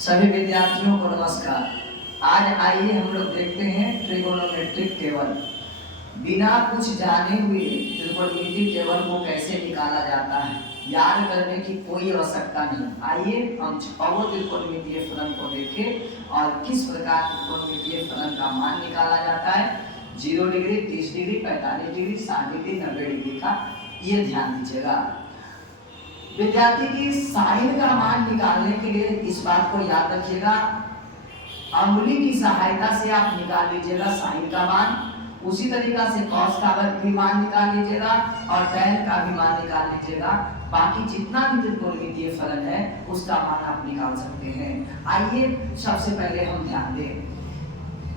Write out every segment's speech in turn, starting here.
सभी विद्यार्थियों को नमस्कार। आज आइए हम लोग देखते हैं ट्रिगोनोमेट्रिक टेबल। बिना कुछ जाने हुए त्रिकोणमिति टेबल को कैसे निकाला जाता है, याद करने की कोई आवश्यकता नहीं। आइए हम छठों त्रिकोणमितीय फलन को देखें और किस प्रकार त्रिकोणमितीय फलन का मान निकाला जाता है। 0 degree, 30 degree, 45 degree, 60 degree, 90 degree का ये ध्यान दीजिएगा। विद्यार्थी की साइन का मान निकालने के लिए इस बात को याद रखिएगा, अंगुली की सहायता से आप निकाल लीजिएगा साइन का मान। उसी तरीका से कॉस का भी मान निकाल लीजिएगा और tan का भी मान निकाल लीजिएगा। बाकी जितना भी त्रिकोणमितीय फलन है उसका मान आप निकाल सकते हैं। आइए सबसे पहले हम ध्यान दें,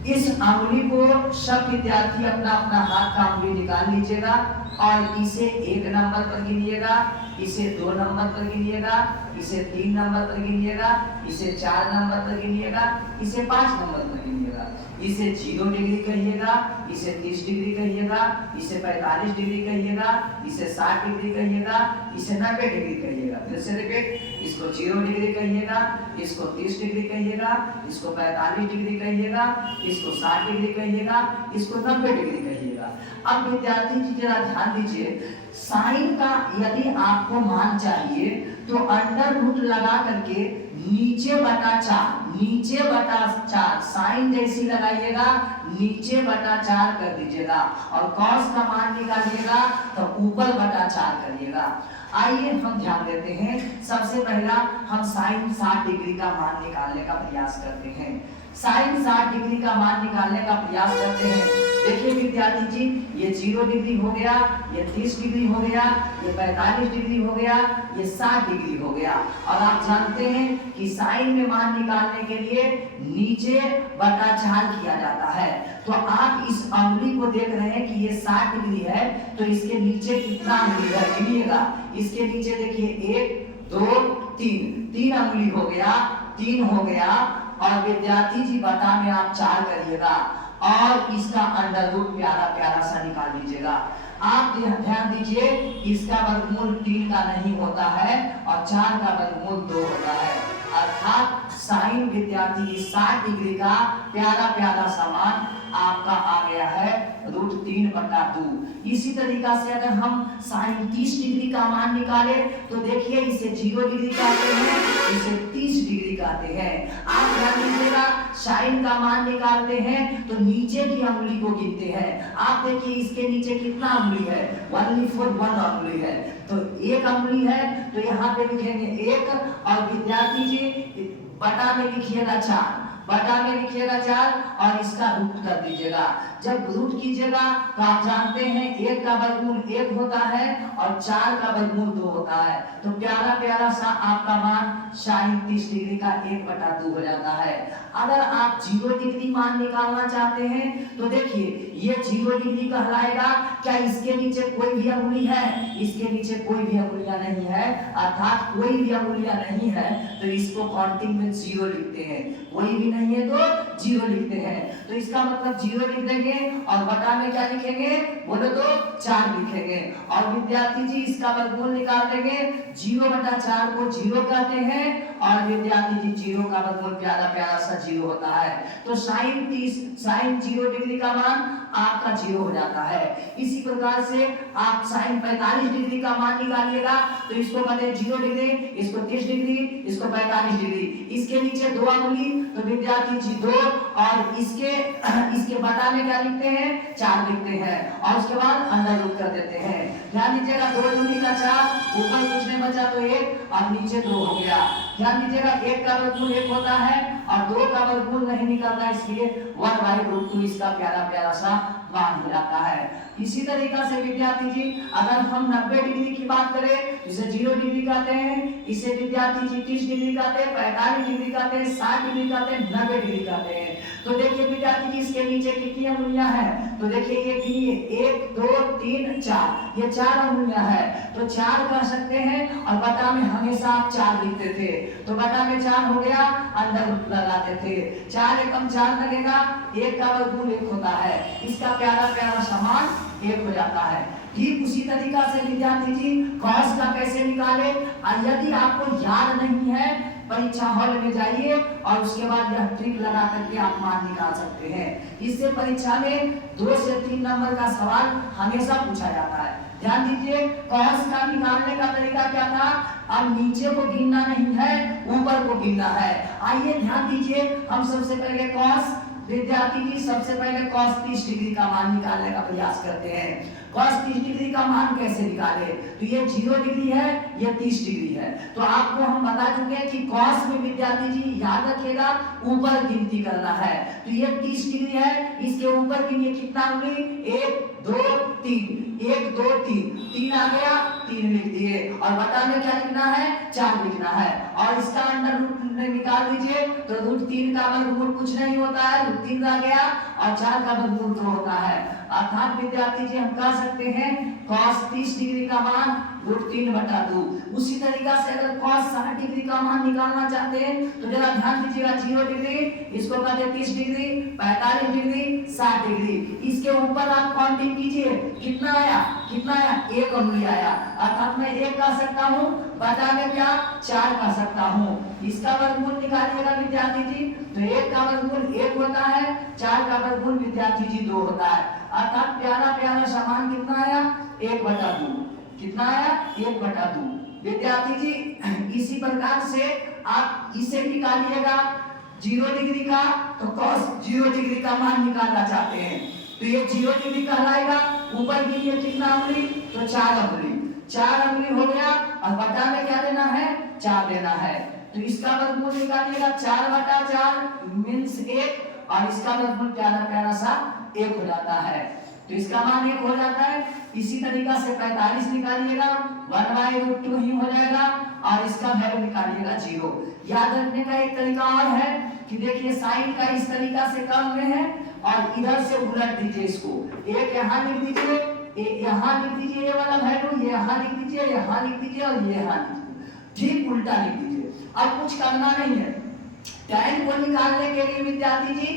इस अंगुली को सब विद्यार्थी अपना अपना हाथ का अंगुली निकाल लीजिएगा और इसे 1 नंबर पर गिनिएगा, इसे 2 नंबर पर गिनिएगा, इसे 3 नंबर पर गिनिएगा, इसे 4 नंबर पर गिनिएगा, इसे 5 नंबर पर गिनिएगा। इसे 0 डिग्री कहिएगा, इसे 30 डिग्री कहिएगा, इसे 45 डिग्री कहिएगा, इसे 60 डिग्री कहिएगा, इसे 90 डिग्री कहिएगा। फिर से रिपीट, इसको 0 डिग्री कहिएगा, इसको 30 डिग्री कहिएगा, इसको 45 डिग्री कहिएगा, इसको 60 डिग्री कहिएगा, इसको 90 डिग्री कहिएगा। अब विद्यार्थी जी जरा ध्यान दीजिए, साइन का यदि आपको मान चाहिए तो अंडर रूट लगा करके नीचे बटा 4 साइन जैसी लगाइएगा, नीचे बटा 4 कर दीजिएगा और कॉस का मान निकालिएगा तो ऊपर बटा 4 करिएगा। आइए हम ध्यान देते हैं, सबसे पहला हम साइन 60 डिग्री का मान निकालने का प्रयास करते हैं। साइन 60 डिग्री का मान निकालने का प्रयास करते हैं। देखिए विद्यार्थी जी, ये 0 डिग्री हो गया, ये 30 डिग्री हो गया, ये 45 डिग्री हो गया, ये 60 डिग्री हो गया। और आप जानते हैं कि साइन में मान निकालने के लिए नीचे बटा 4 किया जाता है। तो आप इस अंगुली को देख रहे हैं कि ये 60 डिग्री है, तो इसके नीचे कितना अंगुली है गिनिएगा। इसके नीचे देखिए 1 2 3 अंगुली हो गया, 3 हो गया। और विद्यार्थी जी बटा में आप 4 करिएगा और इसका अंडर रूट प्यारा प्यारा सा निकाल लीजिएगा। आप ध्यान दीजिए, इसका वर्गमूल 3 का नहीं होता है और 4 का वर्गमूल 2 होता है। अर्थात साइन विद्यार्थी की 60 डिग्री का प्यारा प्यारा सा मान आपका आ गया है √3/2। इसी तरीका से अगर हम साइन 30 डिग्री का मान निकाले तो देखिए इसे 0 डिग्री कहते हैं, इसे 30 डिग्री कहते हैं। आप ध्यान दीजिएगा, साइन का मान निकालते हैं तो नीचे की अंगुली को गिनते हैं। आप देखिए इसके नीचे कितना अंगुली है, 1 अंगुली है। तो 1 अंगुली है तो यहाँ पे लिखेंगे 1 और विद्यार्थी जी बटा में लिखिएगा 4, बटा में लिखिएगा 4 और इसका रूट कर दीजिएगा। जब रूट कीजिएगा तो आप जानते हैं 1 का वर्गमूल 1 होता है और 4 का वर्गमूल 2 होता है। तो प्यारा प्यारा सा आपका मान साइन 30 डिग्री का 1/2 हो जाता है। अगर आप 0 डिग्री मान निकालना चाहते हैं तो देखिए ये 0 डिग्री कहलाएगा। क्या इसके नीचे कोई भी अंगुली है? इसके नीचे कोई भी अंगुलियां नहीं है, अर्थात कोई भी अंगुलियां नहीं है तो इसको काउंटिंग में 0 लिखते हैं। कोई भी नहीं है तो 0 लिखते हैं। तो इसका मतलब 0 लिख देंगे और बटा में क्या लिखेंगे बोलो तो 4 लिखेंगे। और विद्यार्थी जी इसका वर्गमूल निकाल देंगे, 0/4 को 0 कहते हैं और विद्यार्थी जी 0 का वर्गमूल प्यारा प्यारा सा 0 होता है। तो साइन 0 डिग्री का मान आपका 0 हो जाता है। इसी प्रकार से आप साइन 45 डिग्री का मान निकालिएगा तो इसको कहते हैं 0 डिग्री, इसको 30 डिग्री, इसको 45 डिग्री। इसके नीचे 2 अंगुली तो विद्यार्थी जी 2 और इसके बटा में क्या लिखते हैं 4 लिखते हैं और उसके बाद अंडर रूट कर देते हैं। ध्यान दीजिएगा 2 दूनी का 4, ऊपर कुछ नहीं बचा तो 1 और नीचे 2 हो गया। ध्यान दीजिएगा 1 का वर्गमूल 1 होता है और 2 का वर्गमूल नहीं निकलता, इसलिए 1/√2 इसका प्यारा प्यारा सा मान हो जाता है। इसी तरीका से विद्यार्थी जी अगर हम 90 डिग्री की बात करें, इसे 0 डिग्री कहते हैं, इसे विद्यार्थी जी 30 डिग्री कहते हैं, 45 डिग्री कहते हैं, 60 डिग्री कहते हैं, 90 डिग्री कहते हैं। तो देखिए विद्यार्थी जी इसके नीचे कितनी अंगुलियां हैं, तो देखिए ये गिनिए 1 2 3 4, ये 4 अंगुलियां हैं। तो 4 कह सकते हैं और बटा में हमेशा आप 4 लिखते थे, तो बटा में 4 हो गया, अंडर रूट लगाते थे। 4 एकम 4 लगेगा, 1 का वर्गमूल 1 होता है, इसका प्यारा प्यारा समान 1 हो जाता है। ठीक उसी तरीका से विद्यार्थी जी कॉस का कैसे निकाले, यदि आपको याद नहीं है परीक्षा हॉल में जाइए और उसके बाद यह ट्रिक लगा करके आप मान निकाल सकते हैं। इससे परीक्षा में 2 से 3 नंबर का सवाल हमेशा पूछा जाता है। ध्यान दीजिए, कॉस का निकालने का तरीका क्या था? अब नीचे को गिनना नहीं है, ऊपर को गिनना है। आइए ध्यान दीजिए, हम सबसे पहले कॉस, विद्यार्थी जी सबसे पहले cos 30 डिग्री का मान निकालने का प्रयास करते हैं। cos 30 डिग्री का मान कैसे निकाले? तो ये 0 डिग्री है, ये 30 डिग्री है। तो आपको हम बता चुके हैं कि cos में विद्यार्थी जी याद रखिएगा ऊपर गिनती करना है। तो ये 30 डिग्री है, इसके ऊपर गिनिए कितना उंगली? 1 2 3, 1 2 3, 3 आ गया, 3 लिख दिए। और बटा में क्या लिखना है? 4 लिखना है। और इसका अंडर रूट निकाल दीजिए, तो रूट 3 का वर्गमूल कुछ नहीं होता है, रूट 3 आ गया, और 4 का वर्गमूल 2 होता है। अर्थात विद्यार्थी जी हम कह सकते हैं cos 30 डिग्री का मान रूट 3/2। उसी तरीका से अगर cos 60 डिग्री का मान निकालना चाहते हैं तो जरा ध्यान दीजिएगा, 0 डिग्री इसको कहते हैं 30 डिग्री, 45 डिग्री, 60 डिग्री। इसके ऊपर आप काउंटिंग कीजिए, कितना आया? कितना आया? 1 उंगली आया। अर्थात मैं 1 कह सकता हूँ, बटा में क्या? 4 कह सकता हूँ। इसका वर्गमूल निकालिएगा विद्यार्थी जी, तो 1 का वर्गमूल 1 होता है, 4 का वर्गमूल विद्यार्थी जी 2 होता है। अर्थात प्यारा प्यारा समान कितना आया? 1/2। कितना आया? 1/2। विद्यार्थी जी इसी प्रकार से आप इसे निकालिएगा 0 डिग्री का, तो cos 0 डिग्री का मान निकालना चाहते हैं तो ये 0 डिग्री कहलाएगा। ऊपर गिनिए कितना उंगली? तो 4 उंगली, 4 उंगली हो गया। और बटा में क्या देना है? 4 देना है। तो इसका वर्गमूल निकालिएगा, 4/4 मीन्स 1, और इसका वर्गमूल प्यारा प्यारा सा 1 हो जाता है। तो इसका मान 1 हो जाता है। इसी तरीका से 45 निकालिएगा, 1/√2 ही हो जाएगा, और इसका वैल्यू निकालिएगा 0। याद रखने का एक तरीका और है कि देखिए साइन का इस तरीका से क्रम में है, और इधर से उलट दीजिए इसको। एक यहाँ लिख दीजिए, यहाँ लिख दीजिए ये वाला वैल्यू, ये यहाँ लिख दीजिए, यहाँ लिख दीजिए, और ये यहाँ लिख दीजिए। ठीक उल्टा लिख दीजिए। अब कुछ करना नहीं है। tan को निकालने के लिए विद्यार्थी जी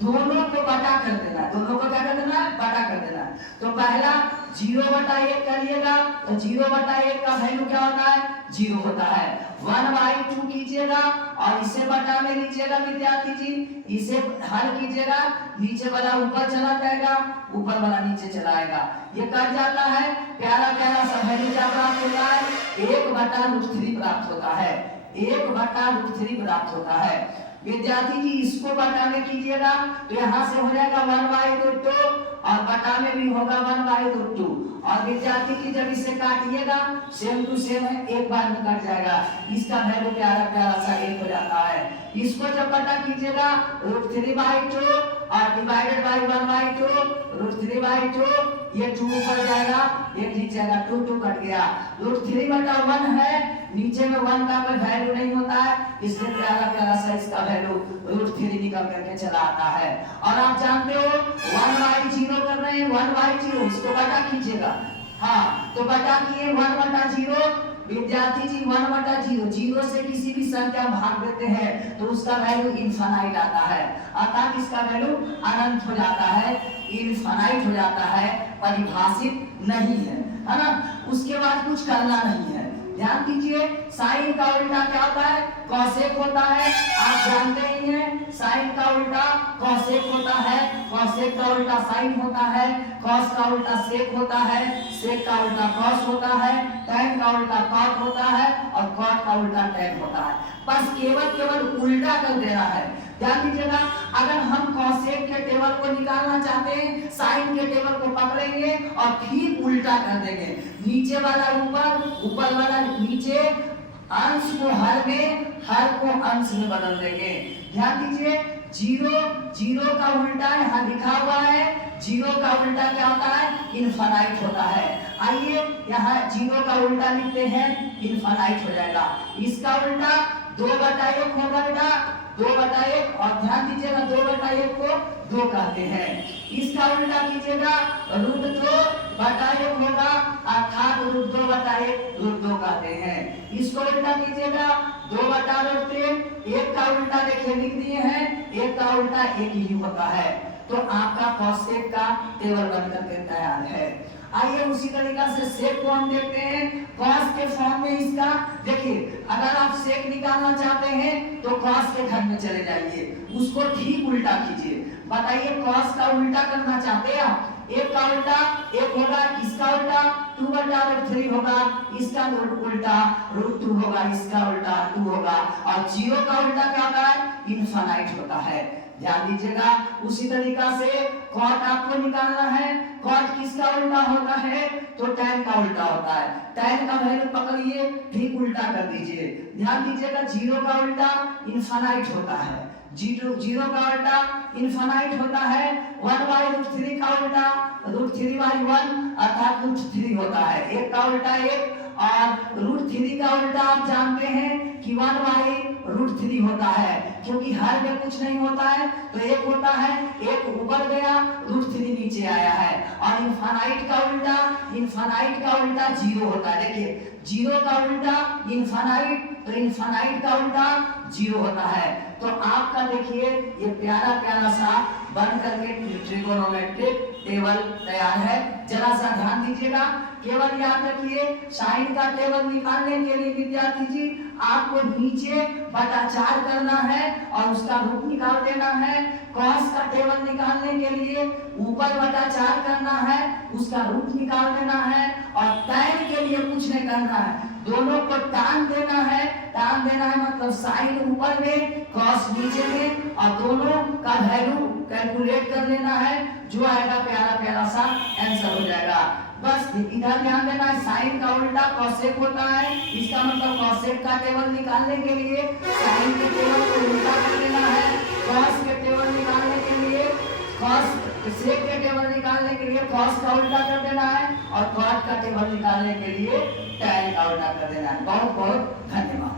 दोनों को बटा कर देना है। दोनों को क्या कर देना है? बटा कर देना है। तो पहला 0/1 करिएगा, तो 0/1 का वैल्यू क्या होता है? 0 होता है। 1/2 कीजिएगा और इसे बटा में लीजिएगा विद्यार्थी जी, इसे हल कीजिएगा, नीचे वाला ऊपर चला जाएगा, ऊपर वाला नीचे चला आएगा, ये कट जाता है। प्यारा प्यारा सा वैल्यू क्या प्राप्त होता है? 1/√3 प्राप्त होता है। 1/√3 प्राप्त होता है। विद्यार्थी जी इसको बटा में कीजिएगा, तो यहाँ से हो जाएगा 1/√2, और बटा में भी होगा 1/√2। और विद्यार्थी की जब इसे काटिएगा सेम टू सेम है, एक बार में कट जाएगा। इसका वैल्यू प्यारा प्यारा सा 1 हो जाता है। इसको जब बटा कीजिएगा √3/2 और डिवाइडेड बाय 1/2, √3/2, ये 2 ऊपर जाएगा, एक नीचे आएगा, 2 कट गया। √3/1 है, नीचे में 1 का कोई वैल्यू नहीं होता है, इसलिए प्यारा प्यारा सा इसका वैल्यू √3 निकल करके चला आता है। और आप जानते हो 1/0 कर रहे हैं, 1/0 इसको बटा कीजिएगा। हाँ, तो बटा किए 1/0, विद्यार्थी जी 1/0, 0 से किसी भी संख्या भाग देते हैं तो उसका वैल्यू इनफाइनाइट आता है। अर्थात इसका वैल्यू अनंत हो जाता है, इनफाइनाइट हो जाता है, परिभाषित नहीं है ना। उसके बाद कुछ करना नहीं है। ध्यान दीजिए, साइन का उल्टा क्या होता है? कॉसेक होता है। आप जानते ही हैं साइन का उल्टा कॉसेक होता है, कॉसेक का उल्टा साइन होता है, कॉस का उल्टा सेक होता है, सेक का उल्टा कॉस होता है, टैन का उल्टा कॉट होता है, और कॉट का उल्टा टैन होता है। बस केवल उल्टा कर देना है। ध्यान दीजिएगा, अगर हम कॉसेक के टेबल को निकालना चाहते हैं, साइन के टेबल को पकड़ेंगे और ठीक उल्टा कर देंगे। नीचे वाला ऊपर, ऊपर वाला नीचे, अंश को हर में, हर को अंश में बदल देंगे। ध्यान दीजिए, 0 का उल्टा यहाँ लिखा हुआ है, 0 का उल्टा क्या होता है? इनफाइनाइट होता है। आइए यहाँ 0 का उल्टा लिखते हैं, इनफाइनाइट हो जाएगा। इसका उल्टा 2/1 होगा बेटा, 2/1, और ध्यान दीजिएगा 2/1 को 2 कहते हैं। इसका उल्टा कीजिएगा √2/1 होगा, अर्थात √2/1 कहते हैं। इसको उल्टा कीजिएगा 2/√3, 1 का उल्टा देखिए लिख दिए हैं, 1 का उल्टा 1 ही होता है। तो आपका कॉसेक का टेबल बनकर के तैयार है। आइए उसी तरीका से सेक को हम देखते हैं कॉस के फॉर्म में इसका। देखिए अगर आप सेक निकालना चाहते हैं तो कॉस के घर में चले जाइए, उसको ठीक उल्टा कीजिए। बताइए कॉस का उल्टा करना चाहते हैं आप, एक का उल्टा एक होगा, इसका उल्टा 2/√3 होगा, इसका उल्टा √2 होगा, इसका उल्टा 2 होगा, और 0 का उल्टा क्या होता है? इनफाइनाइट होता है। ध्यान दीजिएगा। उसी तरीका से कॉट आपको निकालना है, कॉट किसका उल्टा होता है? तो tan का उल्टा होता है। tan का वैल्यू पकड़िए, ठीक उल्टा कर दीजिए। ध्यान दीजिएगा 0 का उल्टा इनफाइनाइट होता है, 0 का उल्टा इनफाइनाइट होता है। 1/√3 का उल्टा √3/1 अर्थात √3 होता है। एक का उल्टा एक, और √3 का उल्टा आप जानते हैं कि 1/√3 होता है, क्योंकि हर में कुछ नहीं होता है तो एक होता है, एक ऊपर गया √3 नीचे आया है। और इनफाइनाइट का उल्टा 0 होता है। देखिए 0 का उल्टा इनफाइनाइट, तो इनफाइनाइट का उल्टा 0 होता है। तो आपका देखिए ये प्यारा प्यारा सा बन करके ट्रिगोनोमेट्रिक टेबल तैयार है। जरा सा ध्यान दीजिएगा, केवल याद रखिए साइन का टेबल निकालने के लिए विद्यार्थी जी आपको नीचे बटा 4 करना है और उसका रूट निकाल देना है। कॉस का टेबल निकालने के लिए ऊपर बटा 4 करना है, उसका रूट निकाल देना है। और tan के लिए कुछ नहीं करना है, दोनों को टान देना है। टान देना है मतलब साइन ऊपर में कॉस नीचे में, और दोनों का वैल्यू कैलकुलेट कर लेना है। जो आएगा प्यारा प्यारा सा आंसर हो जाएगा। बस इधर ध्यान देना है, साइन का उल्टा कॉसेक होता है, इसका मतलब कॉसेक का टेबल निकालने के लिए साइन के टेबल को उल्टा कर देना है। कॉस के टेबल निकालने के लिए सेक के टेबल निकालने के लिए कॉस का उल्टा कर देना है, और कॉट का टेबल निकालने के लिए tan का उल्टा कर देना है। बहुत बहुत धन्यवाद।